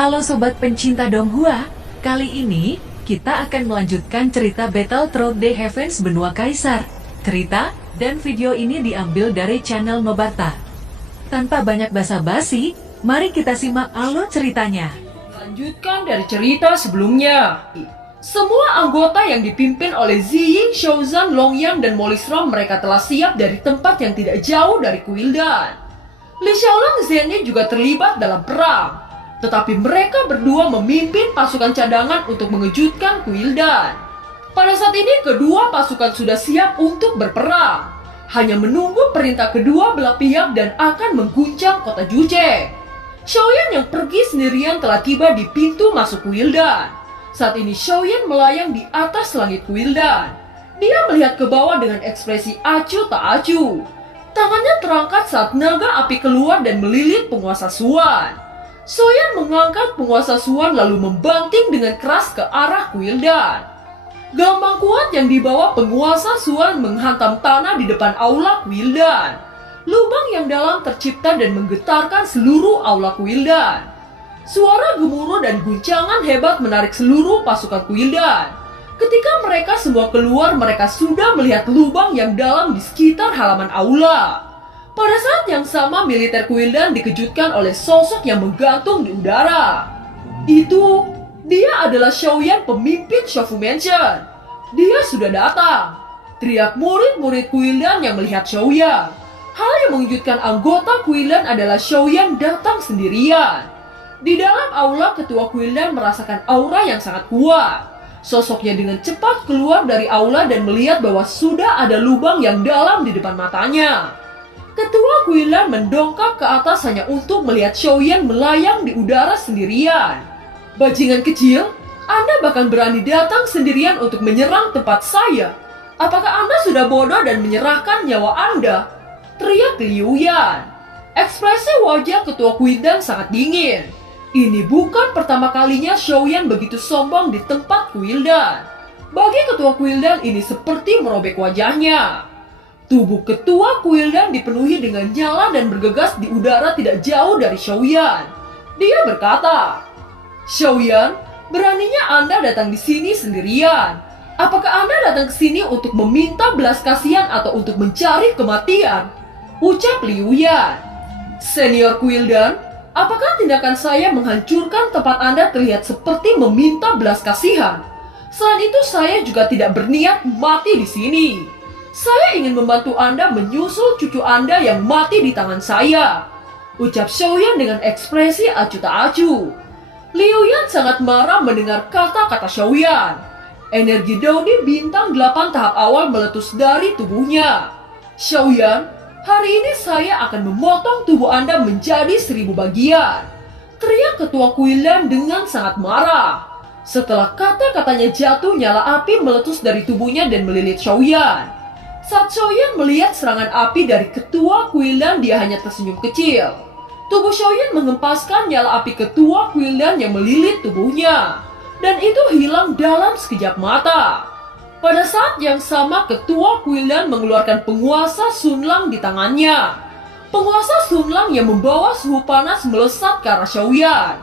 Halo sobat pencinta Donghua, kali ini kita akan melanjutkan cerita Battle Through the Heavens Benua Kaisar. Cerita dan video ini diambil dari channel Mebarta. Tanpa banyak basa-basi, mari kita simak alur ceritanya. Lanjutkan dari cerita sebelumnya. Semua anggota yang dipimpin oleh Ziying, Shouzan, Longyang, dan Molisram mereka telah siap dari tempat yang tidak jauh dari Kuildan. Li Xiaolong Zenny juga terlibat dalam perang. Tetapi mereka berdua memimpin pasukan cadangan untuk mengejutkan Kuildan. Pada saat ini kedua pasukan sudah siap untuk berperang. Hanya menunggu perintah kedua belah pihak dan akan mengguncang kota Juzheng. Xiaoyan yang pergi sendirian telah tiba di pintu masuk Kuildan. Saat ini Xiaoyan melayang di atas langit Kuildan. Dia melihat ke bawah dengan ekspresi acuh tak acuh. Tangannya terangkat saat naga api keluar dan melilit penguasa Suan. Xiaoyan mengangkat penguasa Suan lalu membanting dengan keras ke arah Kuildan. Gelombang kuat yang dibawa penguasa Suan menghantam tanah di depan aula Kuildan. Lubang yang dalam tercipta dan menggetarkan seluruh aula Kuildan. Suara gemuruh dan guncangan hebat menarik seluruh pasukan Kuildan. Ketika mereka semua keluar, mereka sudah melihat lubang yang dalam di sekitar halaman aula. Pada saat yang sama, militer Kuildan dikejutkan oleh sosok yang menggantung di udara. Dia adalah Xiaoyan, pemimpin Shofu Mansion. Dia sudah datang. Teriak murid-murid Kuildan yang melihat Xiaoyan. Hal yang mengejutkan anggota Kuildan adalah Xiaoyan datang sendirian. Di dalam aula, ketua Kuildan merasakan aura yang sangat kuat. Sosoknya dengan cepat keluar dari aula dan melihat bahwa sudah ada lubang yang dalam di depan matanya. Ketua Kuildan mendongkak ke atas hanya untuk melihat Xiaoyan melayang di udara sendirian. Bajingan kecil, Anda bahkan berani datang sendirian untuk menyerang tempat saya. Apakah Anda sudah bodoh dan menyerahkan nyawa Anda? Teriak Liu Yan. Ekspresi wajah ketua Kuildan sangat dingin. Ini bukan pertama kalinya Xiaoyan begitu sombong di tempat Kuildan. Bagi ketua Kuildan ini seperti merobek wajahnya. Tubuh ketua Kuildan dipenuhi dengan nyala dan bergegas di udara tidak jauh dari Xiaoyan. Dia berkata, "Xiaoyan, beraninya Anda datang di sini sendirian. Apakah Anda datang ke sini untuk meminta belas kasihan atau untuk mencari kematian?" Ucap Liu Yan. "Senior Kuildan, apakah tindakan saya menghancurkan tempat Anda terlihat seperti meminta belas kasihan? Selain itu, saya juga tidak berniat mati di sini. Saya ingin membantu Anda menyusul cucu Anda yang mati di tangan saya." Ucap Xiaoyan dengan ekspresi acuh tak acuh. Liu Yan sangat marah mendengar kata-kata Xiaoyan. Energi Dauni bintang 8 tahap awal meletus dari tubuhnya. "Xiaoyan, hari ini saya akan memotong tubuh Anda menjadi 1000 bagian." Teriak ketua Kuildan dengan sangat marah. Setelah kata-katanya jatuh, nyala api meletus dari tubuhnya dan melilit Xiaoyan. Saat Xiaoyan melihat serangan api dari ketua Kuildan, dia hanya tersenyum kecil. Tubuh Xiaoyan mengempaskan nyala api ketua Kuildan yang melilit tubuhnya. Dan itu hilang dalam sekejap mata. Pada saat yang sama, ketua Kuildan mengeluarkan penguasa Sunlang di tangannya. Penguasa Sunlang yang membawa suhu panas melesat ke arah Xiaoyan.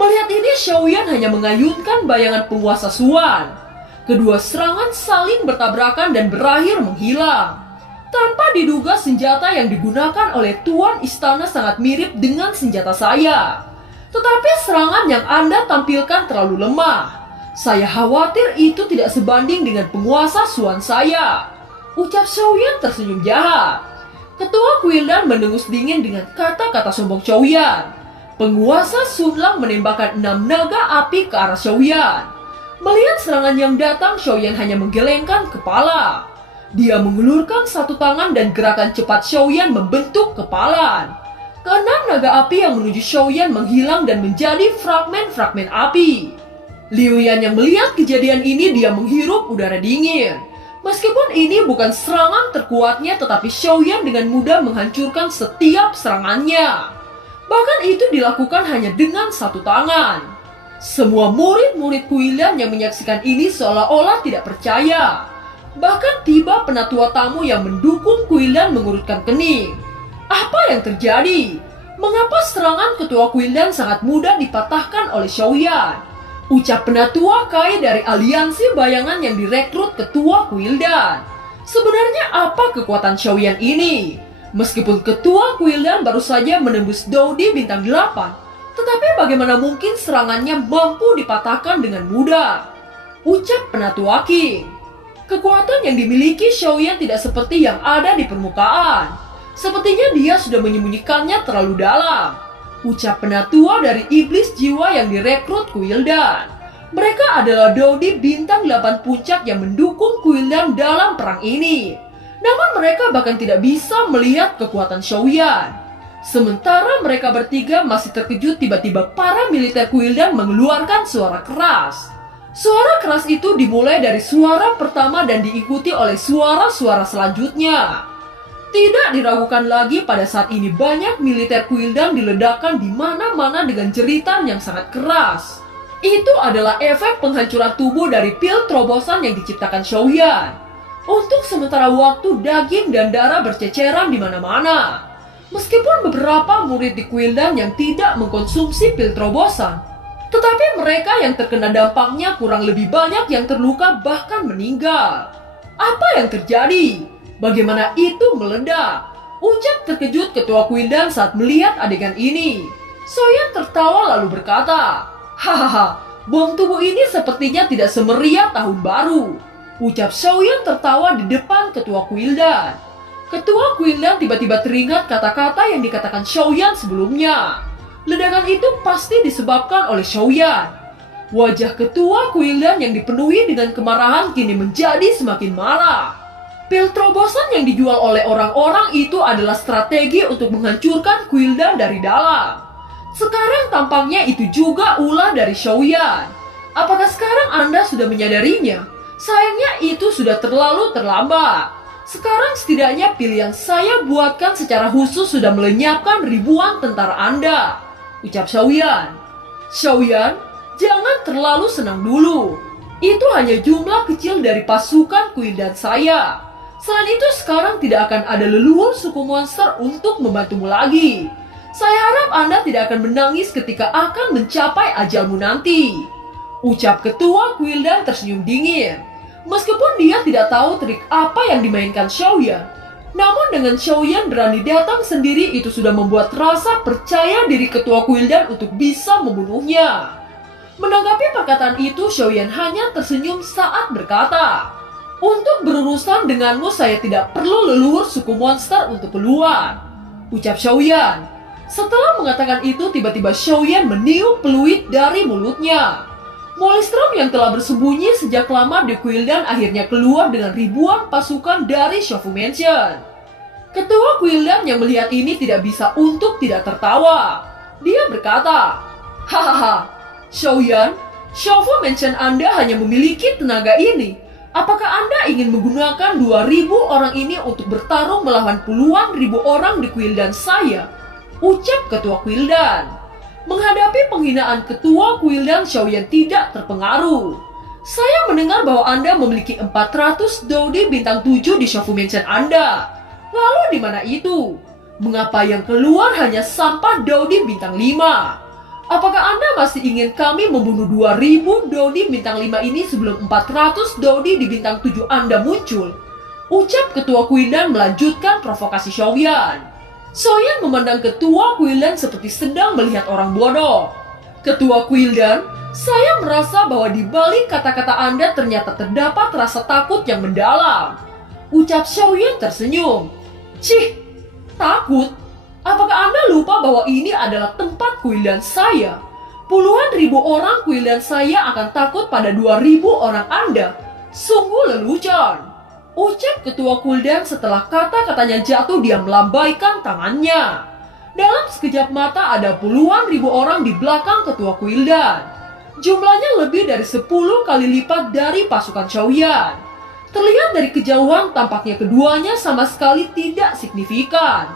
Melihat ini, Xiaoyan hanya mengayunkan bayangan penguasa Suan. Kedua serangan saling bertabrakan dan berakhir menghilang. Tanpa diduga, senjata yang digunakan oleh Tuan Istana sangat mirip dengan senjata saya. Tetapi serangan yang Anda tampilkan terlalu lemah. Saya khawatir itu tidak sebanding dengan penguasa Suan saya. Ucap Xiaoyan tersenyum jahat. Ketua Kuildan mendengus dingin dengan kata-kata sombong Xiaoyan. Penguasa Sunlang menembakkan 6 naga api ke arah Xiaoyan. Melihat serangan yang datang, Xiaoyan hanya menggelengkan kepala. Dia mengulurkan satu tangan dan gerakan cepat Xiaoyan membentuk kepalan. Keenam naga api yang menuju Xiaoyan menghilang dan menjadi fragmen-fragmen api. Liu Yan yang melihat kejadian ini, dia menghirup udara dingin. Meskipun ini bukan serangan terkuatnya, tetapi Xiaoyan dengan mudah menghancurkan setiap serangannya. Bahkan itu dilakukan hanya dengan satu tangan. Semua murid-murid Kuildan yang menyaksikan ini seolah-olah tidak percaya. Bahkan tiba penatua tamu yang mendukung Kuildan mengurutkan kening. Apa yang terjadi? Mengapa serangan ketua Quildan sangat mudah dipatahkan oleh Xiaoyan? Ucap penatua Kai dari aliansi bayangan yang direkrut ketua Quildan. Sebenarnya apa kekuatan Xiaoyan ini? Meskipun ketua Quildan baru saja menembus Dodi bintang 8, tetapi bagaimana mungkin serangannya mampu dipatahkan dengan mudah? Ucap penatua King. Kekuatan yang dimiliki Xiaoyan tidak seperti yang ada di permukaan. Sepertinya dia sudah menyembunyikannya terlalu dalam. Ucap penatua dari iblis jiwa yang direkrut Quildan. Mereka adalah Dodi bintang 8 puncak yang mendukung Quildan dalam perang ini. Namun mereka bahkan tidak bisa melihat kekuatan Xiaoyan. Sementara mereka bertiga masih terkejut tiba-tiba para militer Quildan mengeluarkan suara keras. Suara keras itu dimulai dari suara pertama dan diikuti oleh suara-suara selanjutnya. Tidak diragukan lagi pada saat ini banyak militer Quildan diledakkan di mana-mana dengan jeritan yang sangat keras. Itu adalah efek penghancuran tubuh dari pil terobosan yang diciptakan Xiaoyan. Untuk sementara waktu daging dan darah berceceran di mana-mana. Meskipun beberapa murid di Quildan yang tidak mengkonsumsi pil terobosan, tetapi mereka yang terkena dampaknya kurang lebih banyak yang terluka bahkan meninggal. Apa yang terjadi? Bagaimana itu meledak? Ucap terkejut ketua Quildan saat melihat adegan ini. Xiaoyan tertawa lalu berkata, "Hahaha, bom tubuh ini sepertinya tidak semeriah tahun baru." Ucap Xiaoyan tertawa di depan ketua Quildan. Ketua Quildan tiba-tiba teringat kata-kata yang dikatakan Xiaoyan sebelumnya. Ledakan itu pasti disebabkan oleh Xiaoyan. Wajah ketua Quildan yang dipenuhi dengan kemarahan kini menjadi semakin marah. Pil terobosan yang dijual oleh orang-orang itu adalah strategi untuk menghancurkan Quildan dari dalam. Sekarang tampaknya itu juga ulah dari Xiaoyan. Apakah sekarang Anda sudah menyadarinya? Sayangnya itu sudah terlalu terlambat. Sekarang setidaknya pil yang saya buatkan secara khusus sudah melenyapkan ribuan tentara Anda. Ucap Xiaoyan. Xiaoyan, jangan terlalu senang dulu. Itu hanya jumlah kecil dari pasukan Quildan saya. Selain itu sekarang tidak akan ada leluhur suku monster untuk membantumu lagi. Saya harap Anda tidak akan menangis ketika akan mencapai ajalmu nanti. Ucap ketua Quildan tersenyum dingin. Meskipun dia tidak tahu trik apa yang dimainkan Xiaoyan, namun dengan Xiaoyan berani datang sendiri itu sudah membuat rasa percaya diri ketua Quildan untuk bisa membunuhnya. Menanggapi perkataan itu, Xiaoyan hanya tersenyum saat berkata, "Untuk berurusan denganmu saya tidak perlu leluhur suku monster untuk keluar." Ucap Xiaoyan. Setelah mengatakan itu, tiba-tiba Xiaoyan meniup peluit dari mulutnya. Molistrom yang telah bersembunyi sejak lama di Quildan akhirnya keluar dengan ribuan pasukan dari Shofu Mansion. Ketua Quildan yang melihat ini tidak bisa untuk tidak tertawa. Dia berkata, "Hahaha, Xiaoyan, Shofu Mansion Anda hanya memiliki tenaga ini. Apakah Anda ingin menggunakan 2.000 orang ini untuk bertarung melawan puluhan ribu orang di Quildan saya?" Ucap ketua Quildan. Menghadapi penghinaan ketua Quildan, Xiaoyan tidak terpengaruh. "Saya mendengar bahwa Anda memiliki 400 Dodi bintang 7 di Shofu Mansion Anda. Lalu di mana itu? Mengapa yang keluar hanya sampah Dodi bintang 5? Apakah Anda masih ingin kami membunuh 2.000 Dodi bintang 5 ini sebelum 400 Dodi di bintang 7 Anda muncul?" Ucap ketua Quildan melanjutkan provokasi Xiaoyan. Xiaoyan memandang ketua Quildan seperti sedang melihat orang bodoh. "Ketua Quildan, saya merasa bahwa di balik kata-kata Anda ternyata terdapat rasa takut yang mendalam." Ucap Xiaoyan tersenyum. "Cih, takut? Apakah Anda lupa bahwa ini adalah tempat Quildan saya? Puluhan ribu orang Quildan saya akan takut pada 2.000 orang Anda. Sungguh lelucon." Ucap ketua Quildan setelah kata-katanya jatuh dia melambaikan tangannya. Dalam sekejap mata ada puluhan ribu orang di belakang ketua Quildan. Jumlahnya lebih dari 10 kali lipat dari pasukan Xiaoyan. Terlihat dari kejauhan tampaknya keduanya sama sekali tidak signifikan.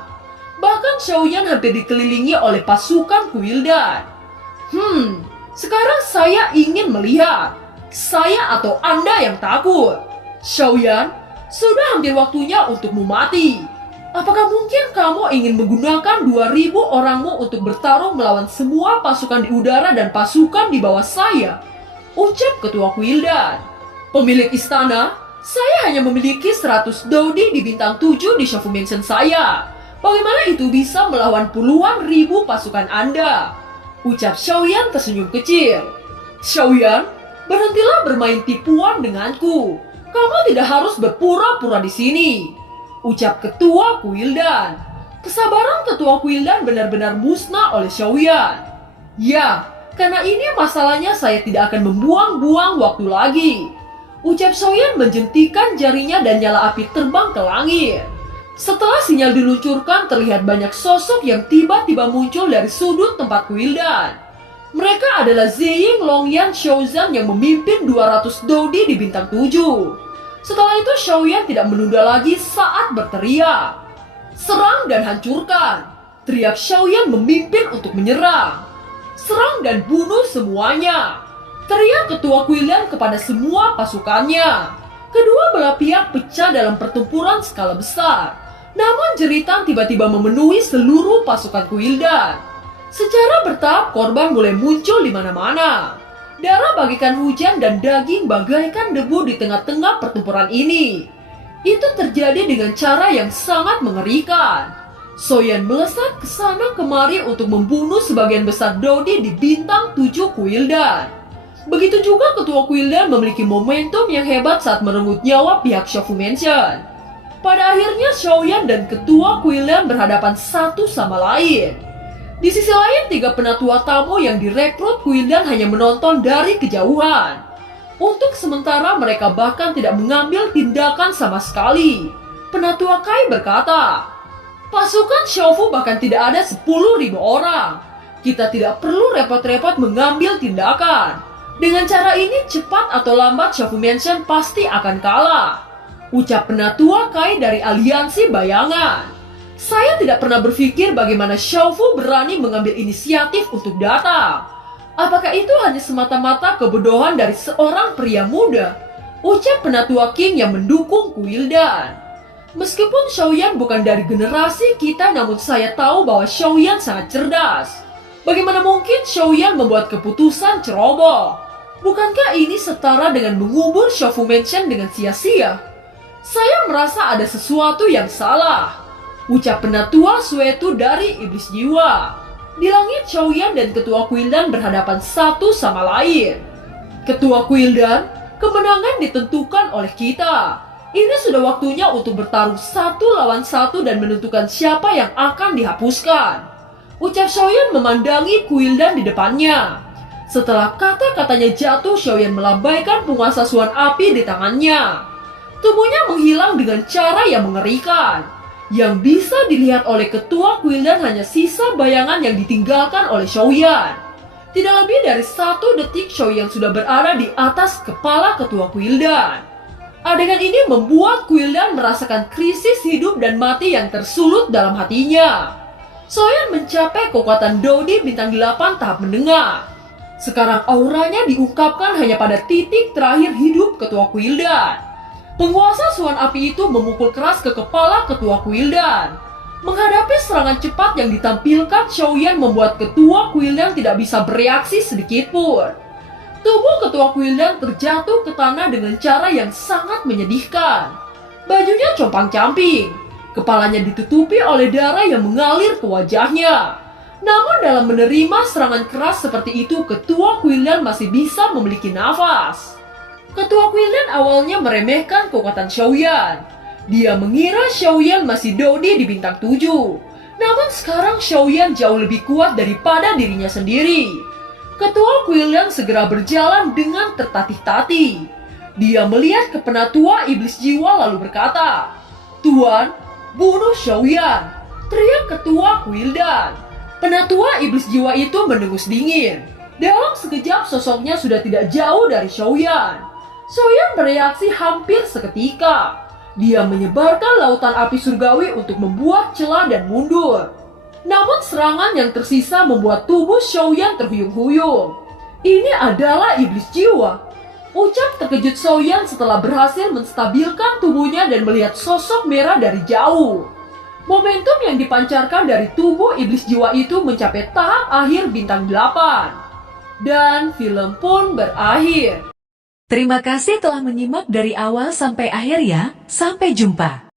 Bahkan Xiaoyan hampir dikelilingi oleh pasukan Quildan. Sekarang saya ingin melihat. Saya atau Anda yang takut? Xiaoyan, sudah hampir waktunya untukmu mati." Apakah mungkin kamu ingin menggunakan 2.000 orangmu untuk bertarung melawan semua pasukan di udara dan pasukan di bawah saya? Ucap Ketua Quildan. Pemilik istana, saya hanya memiliki 100 Dodi di bintang 7 di Shofu Mansion saya. Bagaimana itu bisa melawan puluhan ribu pasukan Anda? Ucap Xiaoyan tersenyum kecil. Xiaoyan, berhentilah bermain tipuan denganku. Kamu tidak harus berpura-pura di sini. Ucap Ketua Quildan. Kesabaran Ketua Quildan benar-benar musnah oleh Xiaoyan. Ya, karena ini masalahnya saya tidak akan membuang-buang waktu lagi. Ucap Xiaoyan menjentikan jarinya dan nyala api terbang ke langit. Setelah sinyal diluncurkan, terlihat banyak sosok yang tiba-tiba muncul dari sudut tempat Quildan. Mereka adalah Ziying, Longyan, Xiaozan yang memimpin 200 Dodi di bintang 7. Setelah itu Xiaoyan tidak menunda lagi saat berteriak. Serang dan hancurkan. Teriak Xiaoyan memimpin untuk menyerang. Serang dan bunuh semuanya. Teriak Ketua Quildan kepada semua pasukannya. Kedua belah pihak pecah dalam pertempuran skala besar. Namun jeritan tiba-tiba memenuhi seluruh pasukan Quildan. Secara bertahap korban mulai muncul di mana-mana. Darah bagaikan hujan dan daging bagaikan debu di tengah-tengah pertempuran ini. Itu terjadi dengan cara yang sangat mengerikan. Xiaoyan melesat ke sana kemari untuk membunuh sebagian besar Dodi di bintang 7 Quildan. Begitu juga Ketua Quildan memiliki momentum yang hebat saat merenggut nyawa pihak Shofu Mansion. Pada akhirnya Xiaoyan dan Ketua Quildan berhadapan satu sama lain. Di sisi lain, 3 penatua tamu yang direkrut Quildan hanya menonton dari kejauhan. Untuk sementara mereka bahkan tidak mengambil tindakan sama sekali. Penatua Kai berkata, pasukan Shofu bahkan tidak ada 10.000 orang. Kita tidak perlu repot-repot mengambil tindakan. Dengan cara ini cepat atau lambat Shofu Mansion pasti akan kalah. Ucap penatua Kai dari aliansi bayangan. Saya tidak pernah berpikir bagaimana Xiaofu berani mengambil inisiatif untuk datang. Apakah itu hanya semata-mata kebodohan dari seorang pria muda? Ucap penatua King yang mendukung Quildan. Meskipun Xiaoyan bukan dari generasi kita, namun saya tahu bahwa Xiaoyan sangat cerdas. Bagaimana mungkin Xiaoyan membuat keputusan ceroboh? Bukankah ini setara dengan mengubur Shofu Mansion dengan sia-sia? Saya merasa ada sesuatu yang salah. Ucap penatua Suetu dari Iblis Jiwa. Di langit Xiaoyan dan Ketua Quildan berhadapan satu sama lain. Ketua Quildan, kemenangan ditentukan oleh kita. Ini sudah waktunya untuk bertarung 1 lawan 1 dan menentukan siapa yang akan dihapuskan. Ucap Xiaoyan memandangi Quildan di depannya. Setelah kata-katanya jatuh, Xiaoyan melambaikan penguasa suan api di tangannya. Tubuhnya menghilang dengan cara yang mengerikan. Yang bisa dilihat oleh Ketua Quildan hanya sisa bayangan yang ditinggalkan oleh Xiaoyan. Tidak lebih dari 1 detik Xiaoyan sudah berada di atas kepala Ketua Quildan. Adegan ini membuat Quildan merasakan krisis hidup dan mati yang tersulut dalam hatinya. Xiaoyan mencapai kekuatan Dodi bintang 8 tahap menengah. Sekarang auranya diungkapkan hanya pada titik terakhir hidup Ketua Quildan. Penguasa Suan Api itu memukul keras ke kepala Ketua Quildan. Menghadapi serangan cepat yang ditampilkan, Xiaoyan membuat Ketua Quildan tidak bisa bereaksi sedikit pun. Tubuh Ketua Quildan terjatuh ke tanah dengan cara yang sangat menyedihkan. Bajunya compang-camping, kepalanya ditutupi oleh darah yang mengalir ke wajahnya. Namun dalam menerima serangan keras seperti itu, Ketua Quildan masih bisa memiliki nafas. Ketua Quildan awalnya meremehkan kekuatan Xiaoyan. Dia mengira Xiaoyan masih Dodi di bintang 7. Namun sekarang Xiaoyan jauh lebih kuat daripada dirinya sendiri. Ketua Quildan segera berjalan dengan tertatih-tatih. Dia melihat ke penatua Iblis Jiwa lalu berkata, "Tuan, bunuh Xiaoyan!" teriak Ketua Quildan. Penatua Iblis Jiwa itu mendengus dingin. Dalam sekejap sosoknya sudah tidak jauh dari Xiaoyan. Xiaoyan bereaksi hampir seketika. Dia menyebarkan lautan api surgawi untuk membuat celah dan mundur. Namun serangan yang tersisa membuat tubuh Xiaoyan terhuyung-huyung. Ini adalah Iblis Jiwa. Ucap terkejut Xiaoyan setelah berhasil menstabilkan tubuhnya dan melihat sosok merah dari jauh. Momentum yang dipancarkan dari tubuh iblis jiwa itu mencapai tahap akhir bintang 8. Dan film pun berakhir. Terima kasih telah menyimak dari awal sampai akhir ya. Sampai jumpa.